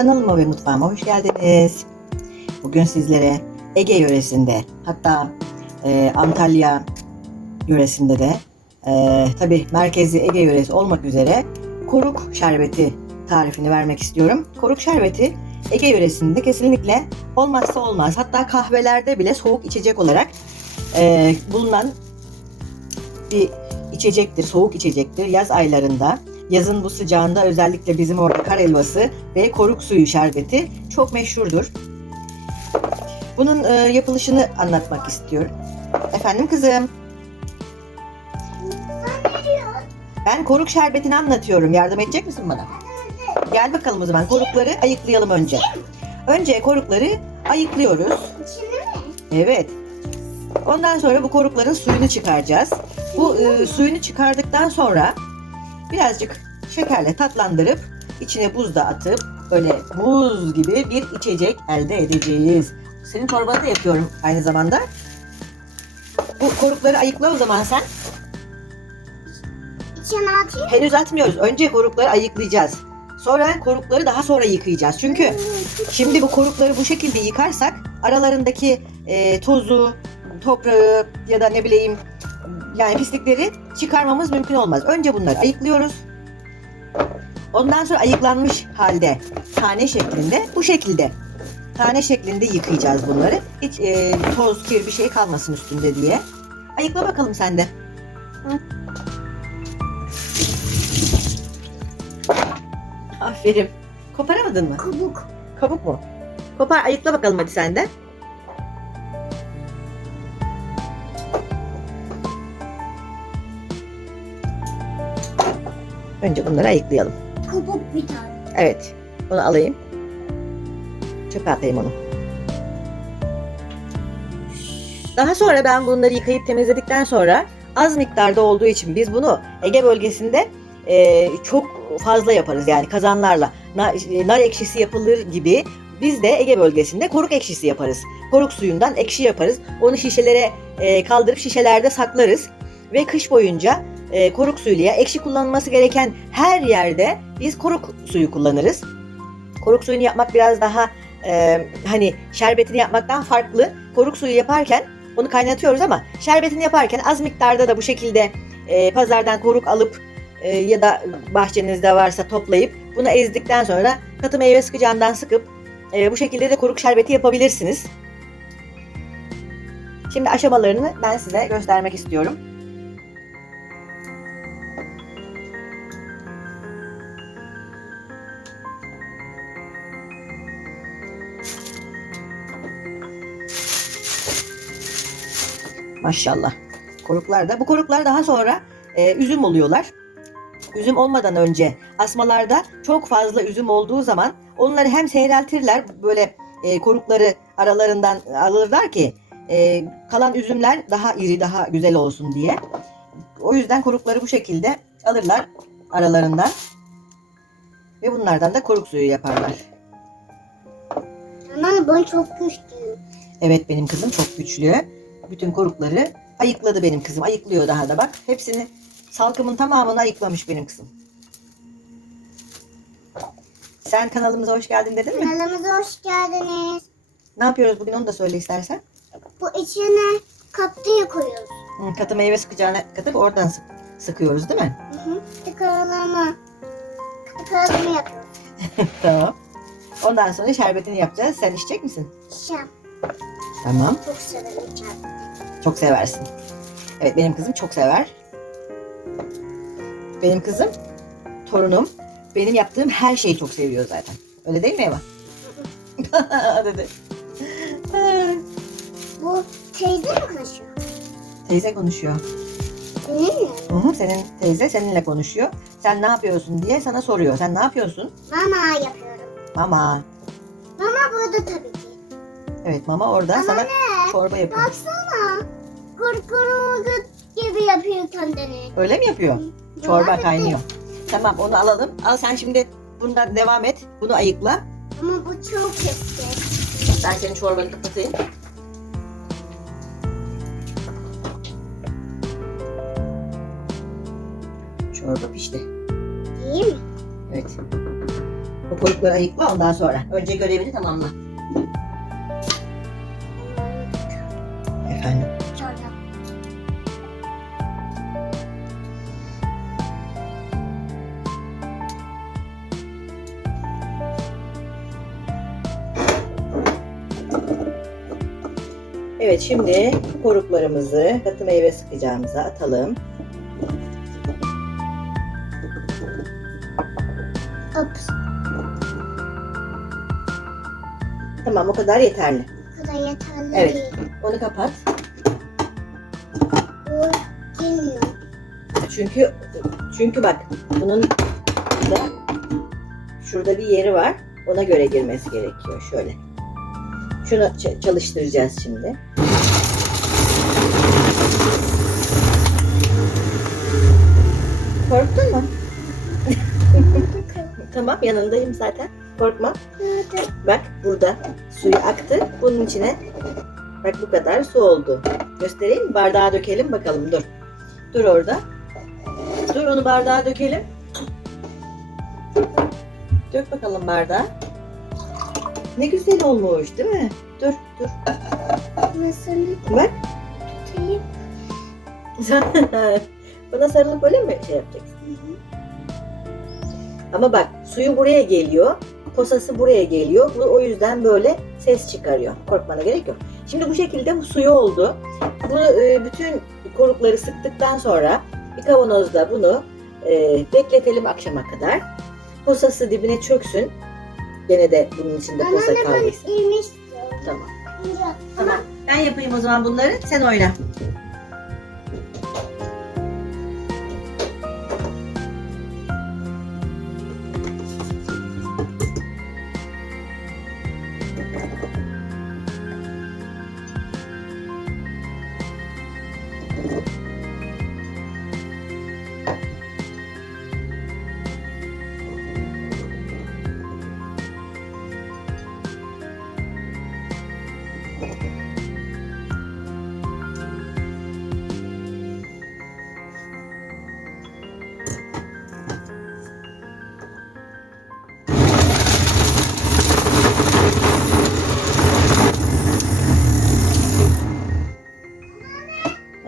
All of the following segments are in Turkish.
Kanalıma ve mutfağıma hoş geldiniz. Bugün sizlere Ege yöresinde hatta e, Antalya yöresinde de e, tabi merkezi Ege yöresi olmak üzere koruk şerbeti tarifini vermek istiyorum. Koruk şerbeti Ege yöresinde kesinlikle olmazsa olmaz. Hatta kahvelerde bile soğuk içecek olarak e, bulunan bir içecektir, soğuk içecektir yaz aylarında. Yazın bu sıcağında özellikle bizim orada kar helvası ve koruk suyu şerbeti çok meşhurdur. Bunun e, yapılışını anlatmak istiyorum. Efendim kızım, ben koruk şerbetini anlatıyorum. Yardım edecek misin bana? Gel bakalım o zaman. Korukları ayıklayalım önce. Önce korukları ayıklıyoruz. Evet. Ondan sonra bu korukların suyunu çıkaracağız. Bu e, suyunu çıkardıktan sonra birazcık şekerle tatlandırıp içine buz da atıp böyle buz gibi bir içecek elde edeceğiz. Senin çorbanı da yapıyorum aynı zamanda. Bu korukları ayıkla o zaman sen. İçine atayım. Henüz atmıyoruz. Önce korukları ayıklayacağız. Sonra korukları daha sonra yıkayacağız. Çünkü Şimdi bu korukları bu şekilde yıkarsak aralarındaki e, tozu, toprağı ya da ne bileyim yani pislikleri çıkarmamız mümkün olmaz. Önce bunları ayıklıyoruz. Ondan sonra ayıklanmış halde tane şeklinde bu şekilde tane şeklinde yıkayacağız bunları. Hiç e, toz, kir bir şey kalmasın üstünde diye. Ayıkla bakalım sen de. Hı. Aferin. Koparamadın mı? Kabuk. Kabuk mu? Kopar ayıkla bakalım hadi sen de. Önce bunları ayıklayalım. Kabuk bir tane. Evet. Bunu alayım. Çöpe atayım onu. Daha sonra ben bunları yıkayıp temizledikten sonra az miktarda olduğu için biz bunu Ege bölgesinde e, çok fazla yaparız yani kazanlarla. E, nar ekşisi yapılır gibi biz de Ege bölgesinde koruk ekşisi yaparız. Koruk suyundan ekşi yaparız. Onu şişelere e, kaldırıp şişelerde saklarız. Ve kış boyunca e, koruk suyuyla ekşi kullanılması gereken her yerde biz koruk suyu kullanırız. Koruk suyunu yapmak biraz daha e, hani şerbetini yapmaktan farklı. Koruk suyu yaparken onu kaynatıyoruz ama şerbetini yaparken az miktarda da bu şekilde e, pazardan koruk alıp e, ya da bahçenizde varsa toplayıp bunu ezdikten sonra katı meyve sıkacağından sıkıp e, bu şekilde de koruk şerbeti yapabilirsiniz. Şimdi aşamalarını ben size göstermek istiyorum. Maşallah. Koruklar da. Bu koruklar daha sonra e, üzüm oluyorlar. Üzüm olmadan önce asmalarda çok fazla üzüm olduğu zaman onları hem seyreltirler böyle e, korukları aralarından alırlar ki e, kalan üzümler daha iri daha güzel olsun diye. O yüzden korukları bu şekilde alırlar aralarından ve bunlardan da koruk suyu yaparlar. Ama ben çok güçlüyüm. Evet benim kızım çok güçlü. Bütün korukları ayıkladı benim kızım. Ayıklıyor daha da bak. Hepsini salkımın tamamını ayıklamış benim kızım. Sen kanalımıza hoş geldin dedin mi? Kanalımıza hoş geldiniz. Ne yapıyoruz bugün onu da söyle istersen. Bu içine kaptıya koyuyoruz. Hı, katı meyve sıkacağına katıp oradan sık- sıkıyoruz değil mi? Hı hı. Tıkaralama. Tıkaralama yapıyoruz. tamam. Ondan sonra şerbetini yapacağız. Sen içecek misin? Şam. Tamam. Çok severim şam. Çok seversin. Evet benim kızım çok sever. Benim kızım, torunum, benim yaptığım her şeyi çok seviyor zaten. Öyle değil mi Eva? Dedi. Bu teyze mi konuşuyor? Teyze konuşuyor. Benim mi? Hı hı, senin teyze seninle konuşuyor. Sen ne yapıyorsun diye sana soruyor. Sen ne yapıyorsun? Mama yapıyorum. Mama. Mama burada tabii. Evet mama orada Ama sana ne? çorba yapıyor. Baksana. Kurkuru gibi yapıyor kendini. Öyle mi yapıyor? Devam Çorba etti. kaynıyor. Tamam onu alalım. Al sen şimdi bundan devam et. Bunu ayıkla. Ama bu çok eski. Ben senin çorbanı kapatayım. Çorba pişti. İyi mi? Evet. Bu korukları ayıkla ondan sonra. Önce görevini tamamla. Efendim. Evet şimdi koruklarımızı katı meyve sıkacağımıza atalım. Ops. Tamam o kadar yeterli. Bu kadar yeterli Evet. Onu kapat. Çünkü çünkü bak bunun da şurada bir yeri var. Ona göre girmesi gerekiyor. Şöyle. Şunu çalıştıracağız şimdi. Korktun mu? tamam yanındayım zaten. Korkma. Bak burada suyu aktı. Bunun içine bak bu kadar su oldu. Göstereyim mi? Bardağa dökelim bakalım. Dur. Dur orada. Onu bardağa dökelim. Dök bakalım bardağa. Ne güzel olmuş değil mi? Dur dur. Nasıl Bak. tutayım? Buna sarılıp böyle mi şey yapacaksın? Ama bak suyu buraya geliyor. Posası buraya geliyor. Bu o yüzden böyle ses çıkarıyor. Korkmana gerek yok. Şimdi bu şekilde bu suyu oldu. Bunu e, bütün korukları sıktıktan sonra bir kavanozda bunu e, bekletelim akşama kadar. Posası dibine çöksün. Gene de bunun içinde posa. Tamam. Tamam. Tamam. Ben yapayım o zaman bunları. Sen oyna.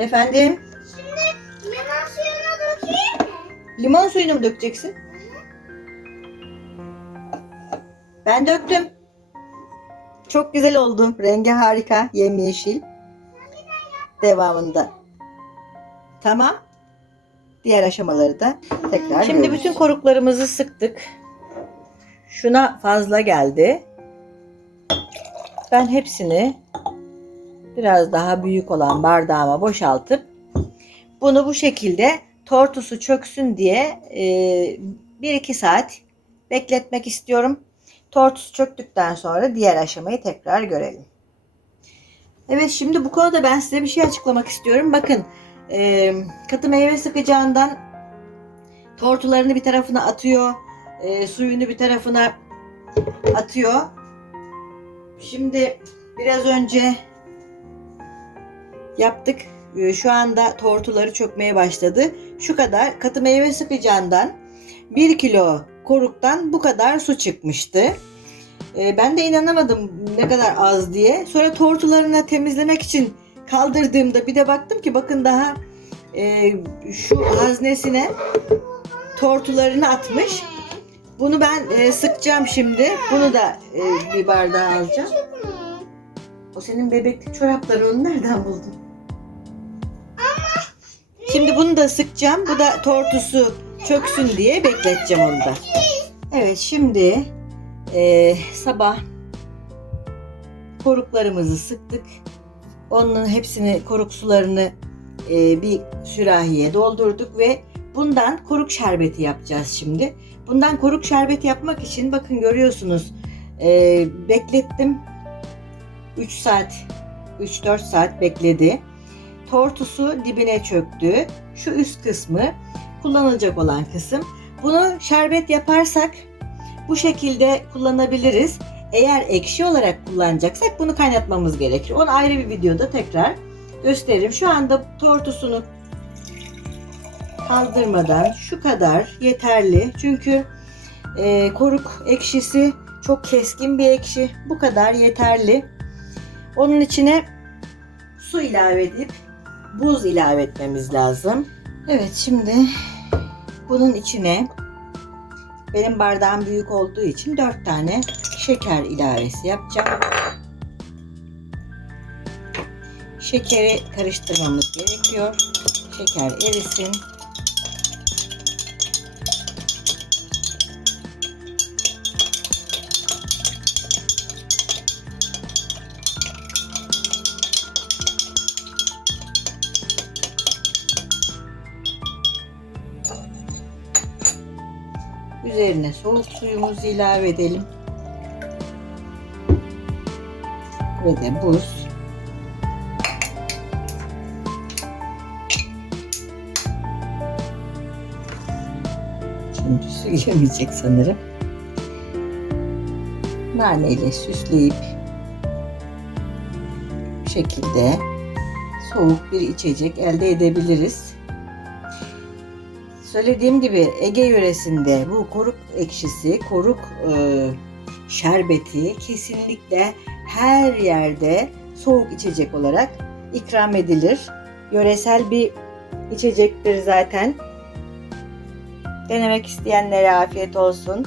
Efendim? Şimdi limon suyuna dökeyim mi? Limon suyunu mu dökeceksin? Ben döktüm. Çok güzel oldu. Rengi harika. Yemyeşil. Devamında. Tamam. Diğer aşamaları da tekrar Şimdi görürüz. bütün koruklarımızı sıktık. Şuna fazla geldi. Ben hepsini biraz daha büyük olan bardağıma boşaltıp bunu bu şekilde tortusu çöksün diye 1-2 saat bekletmek istiyorum. Tortusu çöktükten sonra diğer aşamayı tekrar görelim. Evet şimdi bu konuda ben size bir şey açıklamak istiyorum. Bakın e, katı meyve sıkacağından tortularını bir tarafına atıyor. e, suyunu bir tarafına atıyor. Şimdi biraz önce yaptık. Ee, Şu anda tortuları çökmeye başladı. Şu kadar katı meyve sıkacağından 1 kilo koruktan bu kadar su çıkmıştı. Ee, Ben de inanamadım ne kadar az diye. Sonra tortularını temizlemek için kaldırdığımda bir de baktım ki bakın daha e, şu haznesine tortularını atmış. Bunu ben e, sıkacağım şimdi. Bunu da e, bir bardağa alacağım. O senin bebeklik çorapları onu nereden buldun? Şimdi bunu da sıkacağım. Bu da tortusu çöksün diye bekleteceğim onu da. Evet şimdi e, sabah koruklarımızı sıktık. Onun hepsini koruk sularını e, bir sürahiye doldurduk ve bundan koruk şerbeti yapacağız şimdi. Bundan koruk şerbeti yapmak için bakın görüyorsunuz e, beklettim. 3 saat 3-4 saat bekledi. Tortusu dibine çöktü. Şu üst kısmı kullanılacak olan kısım. Bunu şerbet yaparsak bu şekilde kullanabiliriz. Eğer ekşi olarak kullanacaksak bunu kaynatmamız gerekir. Onu ayrı bir videoda tekrar gösteririm. Şu anda tortusunu kaldırmadan şu kadar yeterli. Çünkü e, koruk ekşisi çok keskin bir ekşi. Bu kadar yeterli. Onun içine su ilave edip buz ilave etmemiz lazım. Evet şimdi bunun içine benim bardağım büyük olduğu için 4 tane şeker ilavesi yapacağım. Şekeri karıştırmamız gerekiyor. Şeker erisin. Üzerine soğuk suyumuzu ilave edelim. Ve de buz. Şimdi su girmeyecek sanırım. Nane ile süsleyip bu şekilde soğuk bir içecek elde edebiliriz. Söylediğim gibi Ege yöresinde bu koruk ekşisi, koruk e, şerbeti kesinlikle her yerde soğuk içecek olarak ikram edilir. Yöresel bir içecektir zaten. Denemek isteyenlere afiyet olsun.